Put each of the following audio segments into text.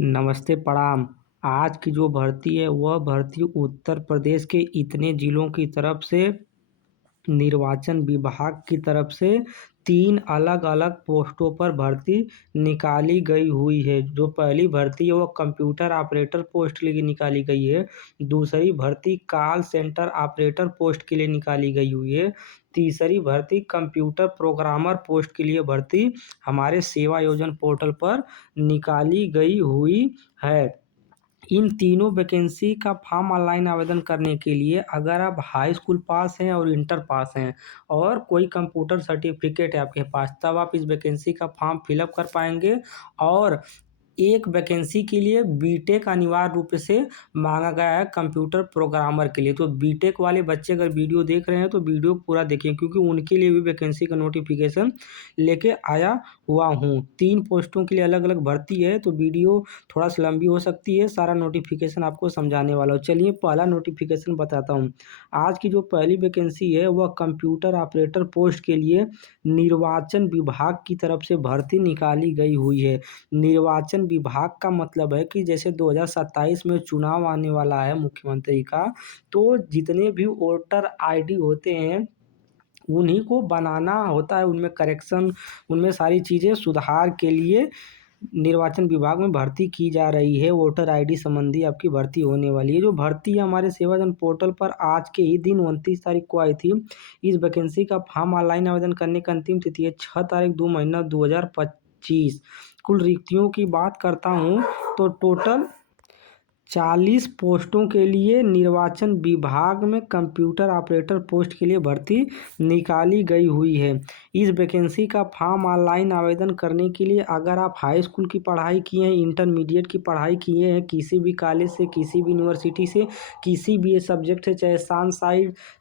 नमस्ते प्रणाम। आज की जो भर्ती है वह भर्ती उत्तर प्रदेश के इतने ज़िलों की तरफ से निर्वाचन विभाग की तरफ से 3 अलग-अलग पोस्टों पर भर्ती निकाली गई हुई है। जो पहली भर्ती है वो कंप्यूटर ऑपरेटर पोस्ट के लिए निकाली गई है। दूसरी भर्ती कॉल सेंटर ऑपरेटर पोस्ट के लिए निकाली गई हुई है। तीसरी भर्ती कंप्यूटर प्रोग्रामर पोस्ट के लिए भर्ती हमारे सेवा योजन पोर्टल पर निकाली गई हुई है। इन तीनों वैकेंसी का फॉर्म ऑनलाइन आवेदन करने के लिए अगर आप हाई स्कूल पास हैं और इंटर पास हैं और कोई कंप्यूटर सर्टिफिकेट है आपके पास, तब आप इस वैकेंसी का फॉर्म फिलअप कर पाएंगे। और एक वैकेंसी के लिए बीटेक अनिवार्य रूप से मांगा गया है कंप्यूटर प्रोग्रामर के लिए। तो बीटेक वाले बच्चे अगर वीडियो देख रहे हैं तो वीडियो पूरा देखें, क्योंकि उनके लिए भी वैकेंसी का नोटिफिकेशन लेके आया हुआ हूँ। 3 पोस्टों के लिए अलग अलग भर्ती है, तो वीडियो थोड़ा सा लंबी हो सकती है। सारा नोटिफिकेशन आपको समझाने वाला हूँ। चलिए पहला नोटिफिकेशन बताता हूँ। आज की जो पहली वैकेंसी है वह कंप्यूटर ऑपरेटर पोस्ट के लिए निर्वाचन विभाग की तरफ से भर्ती निकाली गई हुई है। निर्वाचन विभाग का मतलब है कि जैसे 2027 में चुनाव आने वाला है मुख्यमंत्री का, तो जितने भी वोटर आईडी होते हैं उन्हीं को बनाना होता है, उनमें करेक्शन, उनमें सारी चीज़ें सुधार के लिए निर्वाचन विभाग में भर्ती की जा रही है। वोटर आईडी संबंधी आपकी भर्ती होने वाली है। जो भर्ती है हमारे सेवाजन पोर्टल पर आज के ही दिन 29 तारीख को आई थी। इस वैकेंसी का फॉर्म ऑनलाइन आवेदन करने का अंतिम तिथि है 6 तारीख 2 महीना 2025। कुल रिक्तियों की बात करता हूँ तो टोटल 40 पोस्टों के लिए निर्वाचन विभाग में कंप्यूटर ऑपरेटर पोस्ट के लिए भर्ती निकाली गई हुई है। इस वैकेंसी का फॉर्म ऑनलाइन आवेदन करने के लिए अगर आप हाई स्कूल की पढ़ाई किए हैं, इंटरमीडिएट की पढ़ाई किए हैं, किसी भी कॉलेज से, किसी भी यूनिवर्सिटी से, किसी भी सब्जेक्ट से, चाहे साइंस,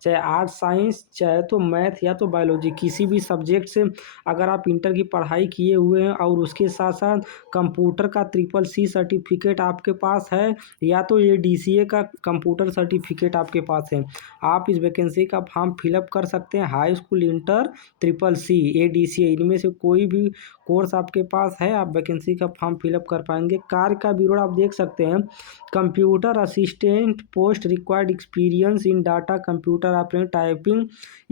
चाहे आर्ट साइंस, चाहे तो मैथ या तो बायोलॉजी, किसी भी सब्जेक्ट से अगर आप इंटर की पढ़ाई किए हुए हैं और उसके साथ साथ कंप्यूटर का CCC सर्टिफिकेट आपके पास है या तो ये DCA का कंप्यूटर सर्टिफिकेट आपके पास है, आप इस वैकेंसी का फॉर्म फिलअप कर सकते हैं। High school, inter, CCC, DCA इनमें से कोई भी कोर्स आपके पास है, आप वैकेंसी का फॉर्म फिलअप कर पाएंगे। कार्य का विवरण आप देख सकते हैं। Computer assistant post required experience in data computer operator typing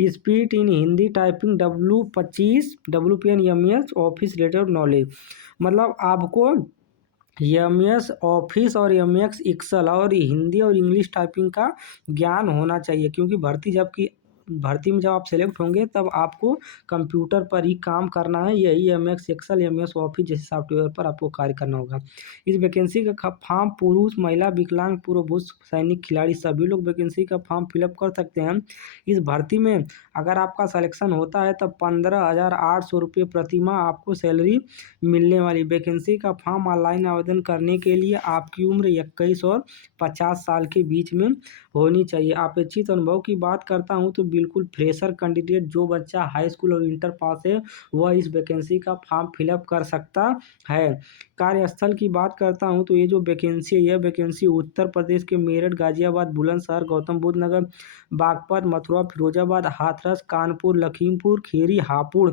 speed in Hindi typing W25 WPN MS office related knowledge. मतलब आपको MS ऑफिस और MS एक्सेल और हिंदी और इंग्लिश टाइपिंग का ज्ञान होना चाहिए, क्योंकि भर्ती में जब आप सेलेक्ट होंगे तब आपको कंप्यूटर पर ही काम करना है। यही MS एक्सेल, MS ऑफिस जैसे सॉफ्टवेयर पर आपको कार्य करना होगा। इस वैकेंसी का फॉर्म पुरुष, महिला, विकलांग, पूर्वभूत सैनिक, खिलाड़ी सभी लोग वैकेंसी का फॉर्म फिलअप कर सकते हैं। इस भर्ती में अगर आपका सिलेक्शन होता है तब 15,800 रुपये प्रतिमाह आपको सैलरी मिलने वाली। वैकेंसी का फॉर्म ऑनलाइन आवेदन करने के लिए आपकी उम्र 21 और 50 साल के बीच में होनी चाहिए। अपेक्षित अनुभव की बात करता हूं तो बिल्कुल फ्रेशर कैंडिडेट, जो बच्चा हाई स्कूल और इंटर पास है, वह इस वैकेंसी का फॉर्म फिलअप कर सकता है। कार्यस्थल की बात करता हूं तो ये जो वैकेंसी है, यह वैकेंसी उत्तर प्रदेश के मेरठ, गाजियाबाद, बुलंदशहर, गौतम बुद्ध नगर, बागपत, मथुरा, फिरोजाबाद, हाथरस, कानपुर, लखीमपुर खीरी, हापुड़,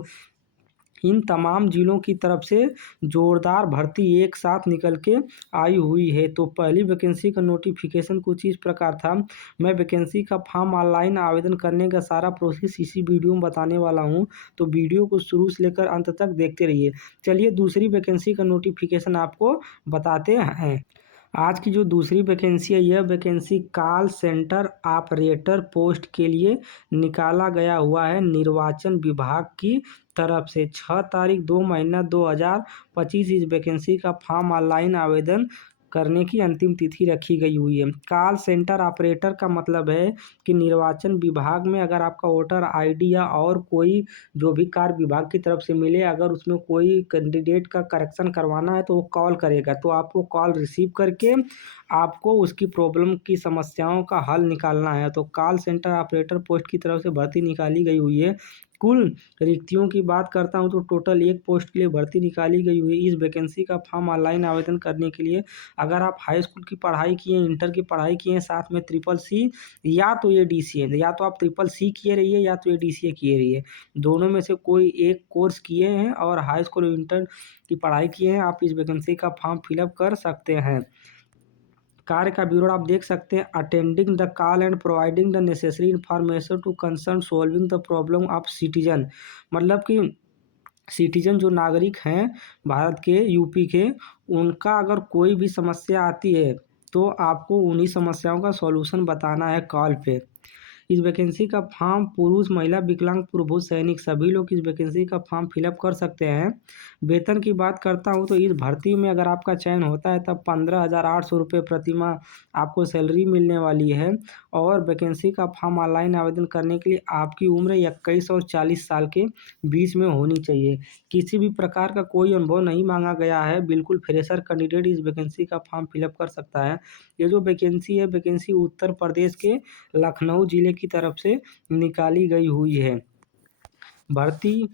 इन तमाम जिलों की तरफ से जोरदार भर्ती एक साथ निकल के आई हुई है। तो पहली वैकेंसी का नोटिफिकेशन कुछ इस प्रकार था। मैं वैकेंसी का फॉर्म ऑनलाइन आवेदन करने का सारा प्रोसेस इसी वीडियो में बताने वाला हूं, तो वीडियो को शुरू से लेकर अंत तक देखते रहिए। चलिए दूसरी वैकेंसी का नोटिफिकेशन आपको बताते हैं। आज की जो दूसरी वैकेंसी है, यह vacancy call centre operator post के लिए निकाला गया हुआ है निर्वाचन विभाग की तरफ से। 6 तारीख 2 महीना 2025 इस वैकेंसी का फॉर्म ऑनलाइन आवेदन करने की अंतिम तिथि रखी गई हुई है। कॉल सेंटर ऑपरेटर का मतलब है कि निर्वाचन विभाग में अगर आपका वोटर आईडी या और कोई जो भी कार्य विभाग की तरफ से मिले, अगर उसमें कोई कैंडिडेट का करेक्शन करवाना है तो वो कॉल करेगा, तो आपको कॉल रिसीव करके आपको उसकी प्रॉब्लम की समस्याओं का हल निकालना है। तो कॉल सेंटर ऑपरेटर पोस्ट की तरफ से भर्ती निकाली गई हुई है। कुल रिक्तियों की बात करता हूँ तो टोटल एक पोस्ट के लिए भर्ती निकाली गई हुई है। इस वैकेंसी का फॉर्म ऑनलाइन आवेदन करने के लिए अगर आप हाई स्कूल की पढ़ाई किए हैं, इंटर की पढ़ाई किए हैं, साथ में ट्रिपल सी या तो ये DCA, या तो आप ट्रिपल सी किए रहिए या तो ये DCA किए रहिए, दोनों में से कोई एक कोर्स किए हैं और हाई स्कूल और इंटर की पढ़ाई किए हैं, आप इस वैकेंसी का फॉर्म फिलअप कर सकते हैं। कार्य का विवरण आप देख सकते हैं। Attending the call and providing the necessary information to concern solving the problem of citizen, मतलब कि सिटीजन जो नागरिक हैं भारत के, यूपी के, उनका अगर कोई भी समस्या आती है तो आपको उन्हीं समस्याओं का सॉल्यूशन बताना है कॉल पे। इस वैकेंसी का फॉर्म पुरुष, महिला, विकलांग, प्रबुद्ध, सैनिक सभी लोग इस वैकेंसी का फॉर्म फिलअप कर सकते हैं। वेतन की बात करता हूँ तो इस भर्ती में अगर आपका चयन होता है तब 15,800 रुपये प्रतिमाह आपको सैलरी मिलने वाली है। और वैकेंसी का फॉर्म ऑनलाइन आवेदन करने के लिए आपकी उम्र 21 और 40 साल के बीच में होनी चाहिए। किसी भी प्रकार का कोई अनुभव नहीं मांगा गया है, बिल्कुल फ्रेशर कैंडिडेट इस वैकेंसी का फॉर्म फिलअप कर सकता है। ये जो वैकेंसी है, वैकेंसी उत्तर प्रदेश के लखनऊ ज़िले की तरफ से निकाली गई हुई है। भर्ती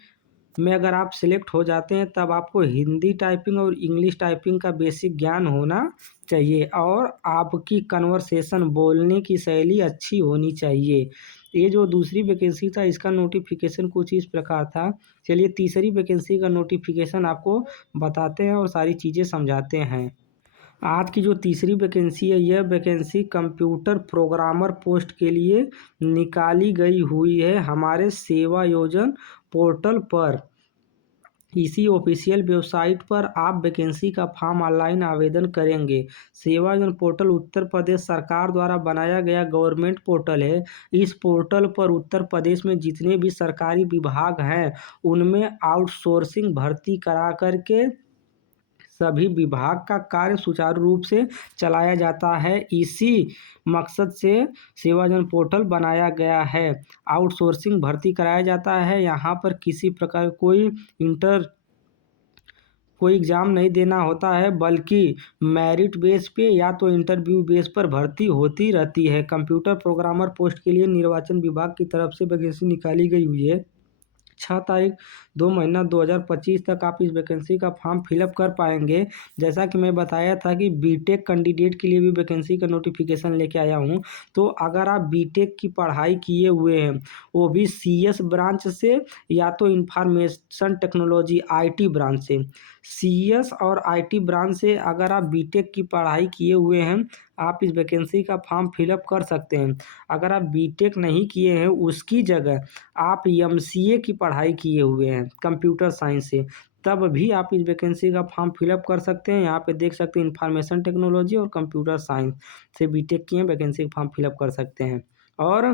में अगर आप सिलेक्ट हो जाते हैं तब आपको हिंदी टाइपिंग और इंग्लिश टाइपिंग का बेसिक ज्ञान होना चाहिए और आपकी कन्वर्सेशन, बोलने की शैली अच्छी होनी चाहिए। ये जो दूसरी वैकेंसी था इसका नोटिफिकेशन कुछ इस प्रकार था। चलिए तीसरी वैकेंसी का नोटिफिकेशन आपको बताते हैं और सारी चीज़ें समझाते हैं। आज की जो तीसरी वैकेंसी है, यह वैकेंसी कंप्यूटर प्रोग्रामर पोस्ट के लिए निकाली गई हुई है हमारे सेवा योजन पोर्टल पर। इसी ऑफिशियल वेबसाइट पर आप वैकेंसी का फॉर्म ऑनलाइन आवेदन करेंगे। सेवा योजन पोर्टल उत्तर प्रदेश सरकार द्वारा बनाया गया गवर्नमेंट पोर्टल है। इस पोर्टल पर उत्तर प्रदेश में जितने भी सरकारी विभाग हैं उनमें आउटसोर्सिंग भर्ती करा करके सभी विभाग का कार्य सुचारू रूप से चलाया जाता है। इसी मकसद से सेवाजन पोर्टल बनाया गया है। आउटसोर्सिंग भर्ती कराया जाता है। यहाँ पर किसी प्रकार कोई एग्ज़ाम नहीं देना होता है, बल्कि मेरिट बेस पे या तो इंटरव्यू बेस पर भर्ती होती रहती है। कंप्यूटर प्रोग्रामर पोस्ट के लिए निर्वाचन विभाग की तरफ से वैकेंसी निकाली गई हुई है। 6 तारीख 2 महीना 2025 तक आप इस वैकेंसी का फॉर्म फिलअप कर पाएंगे। जैसा कि मैं बताया था कि बीटेक कैंडिडेट के लिए भी वैकेंसी का नोटिफिकेशन लेके आया हूँ। तो अगर आप बीटेक की पढ़ाई किए हुए हैं, वो भी CS ब्रांच से या तो इंफॉर्मेशन टेक्नोलॉजी IT ब्रांच से, CS और IT ब्रांच से अगर आप बीटेक की पढ़ाई किए हुए हैं, आप इस वैकेंसी का फॉर्म फिलअप कर सकते हैं। अगर आप बीटेक नहीं किए हैं, उसकी जगह आप MCA की पढ़ाई किए हुए हैं कंप्यूटर साइंस से, तब भी आप इस वैकेंसी का फॉर्म फिलअप कर सकते हैं। यहाँ पे देख सकते हैं इंफॉर्मेशन टेक्नोलॉजी और कंप्यूटर साइंस से बीटेक किए हैं, वैकेंसी का फॉर्म फिलअप कर सकते हैं। और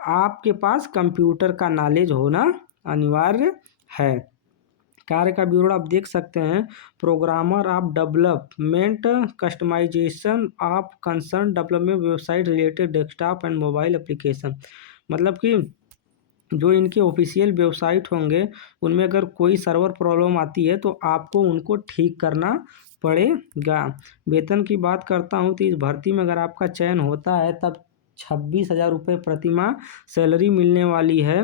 आपके पास कंप्यूटर का नॉलेज होना अनिवार्य है। कार्य का विवरण आप देख सकते हैं। Programmer of development customization of concern development website related desktop and mobile application, मतलब कि जो इनके ऑफिशियल वेबसाइट होंगे उनमें अगर कोई सर्वर प्रॉब्लम आती है तो आपको उनको ठीक करना पड़ेगा। वेतन की बात करता हूँ तो इस भर्ती में अगर आपका चयन होता है तब 26,000 रुपये प्रतिमाह सैलरी मिलने वाली है।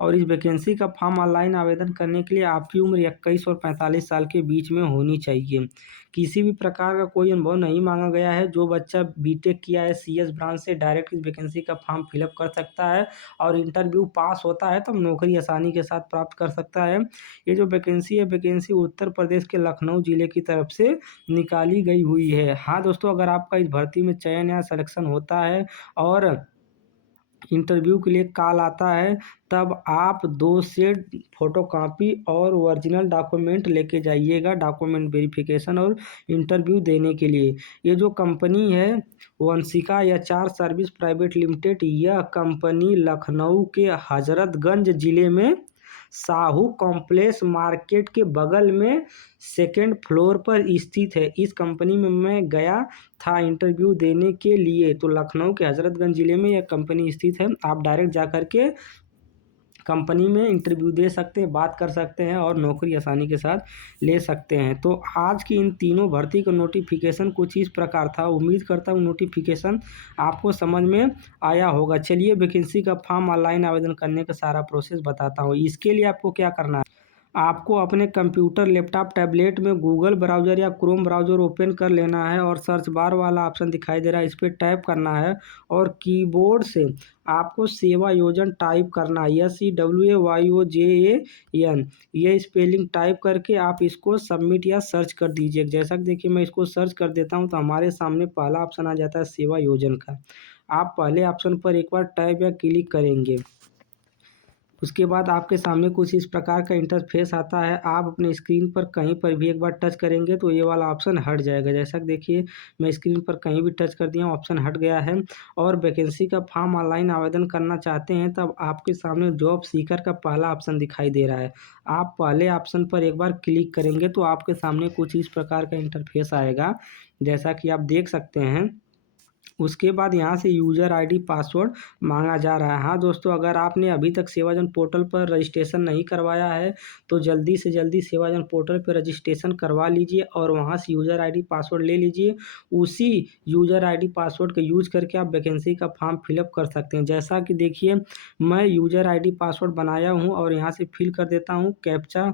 और इस वैकेंसी का फॉर्म ऑनलाइन आवेदन करने के लिए आपकी उम्र 21 और 45 साल के बीच में होनी चाहिए। किसी भी प्रकार का कोई अनुभव नहीं मांगा गया है। जो बच्चा बीटेक किया है CS ब्रांच से, डायरेक्ट इस वैकेंसी का फॉर्म फिलअप कर सकता है और इंटरव्यू पास होता है तो नौकरी आसानी के साथ प्राप्त कर सकता है। ये जो वैकेंसी है, वैकेंसी उत्तर प्रदेश के लखनऊ ज़िले की तरफ से निकाली गई हुई है। हाँ दोस्तों, अगर आपका इस भर्ती में चयन या सिलेक्शन होता है और इंटरव्यू के लिए कॉल आता है, तब आप 2 सेट फोटोकॉपी और ओरिजिनल डॉक्यूमेंट लेके जाइएगा डॉक्यूमेंट वेरिफिकेशन और इंटरव्यू देने के लिए। ये जो कंपनी है Vanshika HR service private limited, यह कंपनी लखनऊ के हजरतगंज ज़िले में साहू कॉम्प्लेक्स मार्केट के बगल में सेकेंड फ्लोर पर स्थित है। इस कंपनी में मैं गया था इंटरव्यू देने के लिए। तो लखनऊ के हजरतगंज ज़िले में यह कंपनी स्थित है। आप डायरेक्ट जा कर के कंपनी में इंटरव्यू दे सकते हैं, बात कर सकते हैं और नौकरी आसानी के साथ ले सकते हैं। तो आज की इन तीनों भर्ती का नोटिफिकेशन कुछ इस प्रकार था। उम्मीद करता हूँ नोटिफिकेशन आपको समझ में आया होगा। चलिए वैकेंसी का फॉर्म ऑनलाइन आवेदन करने का सारा प्रोसेस बताता हूँ। इसके लिए आपको क्या करना है, आपको अपने कंप्यूटर, लैपटॉप, टैबलेट में गूगल ब्राउज़र या क्रोम ब्राउज़र ओपन कर लेना है और सर्च बार वाला ऑप्शन दिखाई दे रहा है, इस पर टैप करना है और कीबोर्ड से आपको सेवायोजन टाइप करना है, SEWAYOJAN। ये स्पेलिंग टाइप करके आप इसको सबमिट या सर्च कर दीजिए। जैसा कि देखिए मैं इसको सर्च कर देता हूँ तो हमारे सामने पहला ऑप्शन आ जाता है सेवायोजन का। आप पहले ऑप्शन पर एक बार टैप या क्लिक करेंगे, उसके बाद आपके सामने कुछ इस प्रकार का इंटरफेस आता है। आप अपने स्क्रीन पर कहीं पर भी एक बार टच करेंगे तो ये वाला ऑप्शन हट जाएगा। जैसा कि देखिए मैं स्क्रीन पर कहीं भी टच कर दिया हूँ, ऑप्शन हट गया है। और वैकेंसी का फॉर्म ऑनलाइन आवेदन करना चाहते हैं तब आपके सामने जॉब सीकर का पहला ऑप्शन दिखाई दे रहा है। आप पहले ऑप्शन पर एक बार क्लिक करेंगे तो आपके सामने कुछ इस प्रकार का इंटरफेस आएगा, जैसा कि आप देख सकते हैं। उसके बाद यहाँ से यूज़र आईडी पासवर्ड मांगा जा रहा है। हाँ दोस्तों, अगर आपने अभी तक सेवाजन पोर्टल पर रजिस्ट्रेशन नहीं करवाया है तो जल्दी से जल्दी सेवाजन पोर्टल पर रजिस्ट्रेशन करवा लीजिए और वहाँ से यूज़र आईडी पासवर्ड ले लीजिए। उसी यूज़र आईडी पासवर्ड का यूज़ करके आप वैकेंसी का फॉर्म फिलअप कर सकते हैं। जैसा कि देखिए मैं यूज़र आईडी पासवर्ड बनाया हूँ और यहाँ से फिल कर देता हूँ। कैप्चा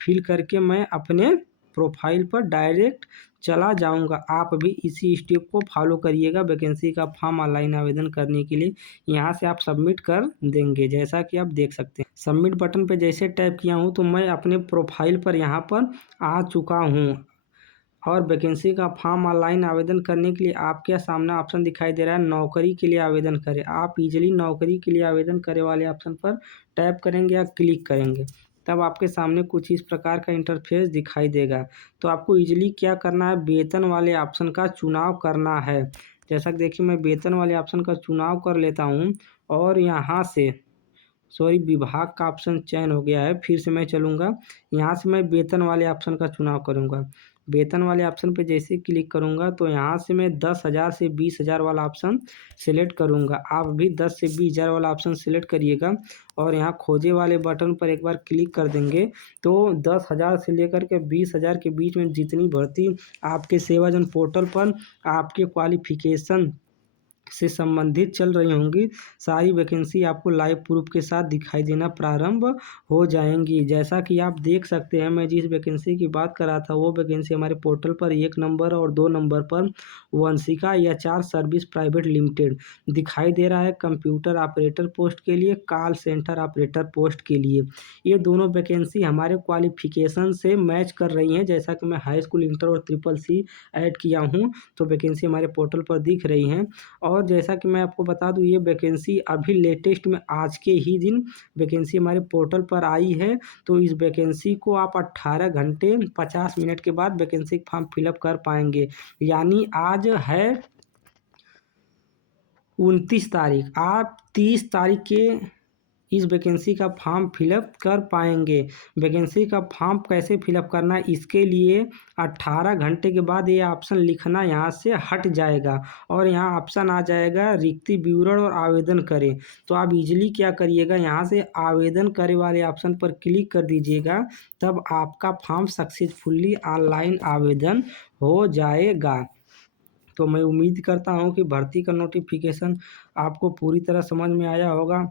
फिल करके मैं अपने प्रोफाइल पर डायरेक्ट चला जाऊंगा। आप भी इसी स्टेप को फॉलो करिएगा वैकेंसी का फॉर्म ऑनलाइन आवेदन करने के लिए। यहाँ से आप सबमिट कर देंगे, जैसा कि आप देख सकते हैं। सबमिट बटन पे जैसे टैप किया हूँ तो मैं अपने प्रोफाइल पर यहाँ पर आ चुका हूँ और वैकेंसी का फॉर्म ऑनलाइन आवेदन करने के लिए आपके सामने ऑप्शन दिखाई दे रहा है नौकरी के लिए आवेदन करें। आप इजीली नौकरी के लिए आवेदन करे वाले ऑप्शन पर टैप करेंगे या क्लिक करेंगे, तब आपके सामने कुछ इस प्रकार का इंटरफेस दिखाई देगा। तो आपको इजीली क्या करना है, वेतन वाले ऑप्शन का चुनाव करना है। जैसा कि देखिए मैं वेतन वाले ऑप्शन का चुनाव कर लेता हूँ और यहाँ से सॉरी विभाग का ऑप्शन चयन हो गया है। फिर से मैं चलूँगा, यहाँ से मैं वेतन वाले ऑप्शन का चुनाव करूँगा। वेतन वाले ऑप्शन पे जैसे क्लिक करूँगा तो यहाँ से मैं 10,000 से 20,000 वाला ऑप्शन सेलेक्ट करूँगा। आप भी 10 से 20,000 वाला ऑप्शन सेलेक्ट करिएगा और यहाँ खोजे वाले बटन पर एक बार क्लिक कर देंगे तो 10,000 से लेकर के 20,000 के बीच में जितनी भर्ती आपके सेवाजन पोर्टल पर आपके क्वालिफिकेशन से संबंधित चल रही होंगी, सारी वैकेंसी आपको लाइव प्रूफ के साथ दिखाई देना प्रारंभ हो जाएंगी। जैसा कि आप देख सकते हैं मैं जिस वैकेंसी की बात कर रहा था वो वैकेंसी हमारे पोर्टल पर 1 नंबर और 2 नंबर पर Vanshika HR service private limited दिखाई दे रहा है, कंप्यूटर ऑपरेटर पोस्ट के लिए, कॉल सेंटर ऑपरेटर पोस्ट के लिए। ये दोनों वैकेंसी हमारे क्वालिफिकेशन से मैच कर रही हैं। जैसा कि मैं हाई स्कूल, इंटर और CCC ऐड किया हूँ तो वैकेंसी हमारे पोर्टल पर दिख रही हैं। और जैसा कि मैं आपको बता दूं ये वैकेंसी अभी लेटेस्ट में आज के ही दिन वैकेंसी हमारे पोर्टल पर आई है। तो इस वैकेंसी को आप 18 घंटे 50 मिनट के बाद वैकेंसी फॉर्म फिलअप कर पाएंगे। यानी आज है 29 तारीख, आप 30 तारीख के इस वैकेंसी का फॉर्म फिलअप कर पाएंगे। वैकेंसी का फॉर्म कैसे फिलअप करना है इसके लिए 18 घंटे के बाद ये ऑप्शन लिखना यहाँ से हट जाएगा और यहाँ ऑप्शन आ जाएगा रिक्ति विवरण और आवेदन करें। तो आप इजीली क्या करिएगा, यहाँ से आवेदन करे वाले ऑप्शन पर क्लिक कर दीजिएगा, तब आपका फॉर्म सक्सेसफुली ऑनलाइन आवेदन हो जाएगा। तो मैं उम्मीद करता हूँ कि भर्ती का नोटिफिकेशन आपको पूरी तरह समझ में आया होगा।